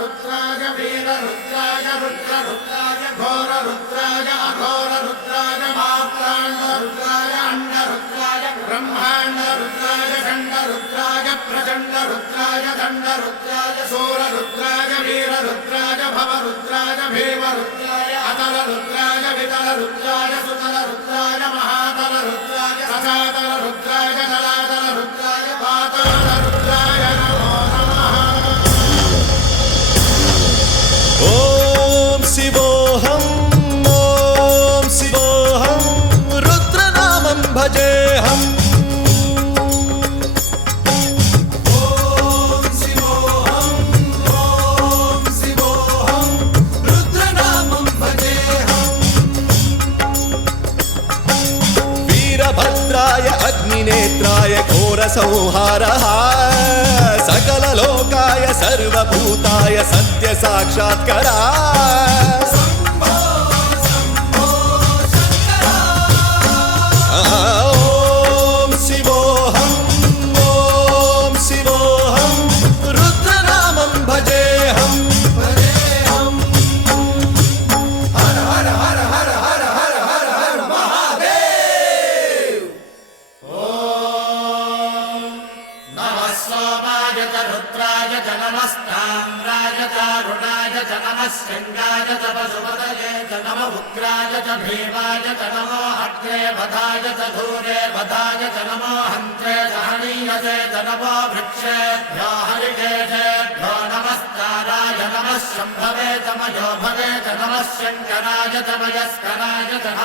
रुद्राय वीर रुद्राय रुद्र रुद्राय घोर रुद्राय अघोर रुद्राय मात्रांड रुद्राय अंड रुद्राय ब्रह्मांड रुद्राय खंड रुद्राय प्रचंड रुद्राय दंड रुद्राय सूर रुद्राय वीर रुद्राय भव रुद्राय भीम रुद्राय अतल रुद्राय वितल रुद्राय सुतल रुद्राय महातल रुद्राय रसातल रुद्राय जलातल रुद्राय पाताल रुद्राय नमो नमः। ओम शिवोऽहं रुद्रनामं भजेऽहम्। वीरभद्राय अग्निनेत्राय घोरसंहारः सकललोकाय सर्वभूताय सत्यसाक्षात्करा। ॐ शिवोऽहं रुद्रनामं भजेऽहम्। हर हर हर हर हर हर हर हर महादेव। नमः सोमाय च रुद्राय च नमस्ताम्राय च अरुणाय च नमः शृङ्गाय च पशुपतये च नमः उग्राय च भीमाय च नमो अग्रे वधाय च धूरे वधाय च नमो हन्त्रे च हनीयसे च नमो वृक्षेभ्यो हरिकेशेभ्यो नमस्काराय नमः शम्भवे च मयोभवे च नमः शङ्कराय च मयस्कराय च नमः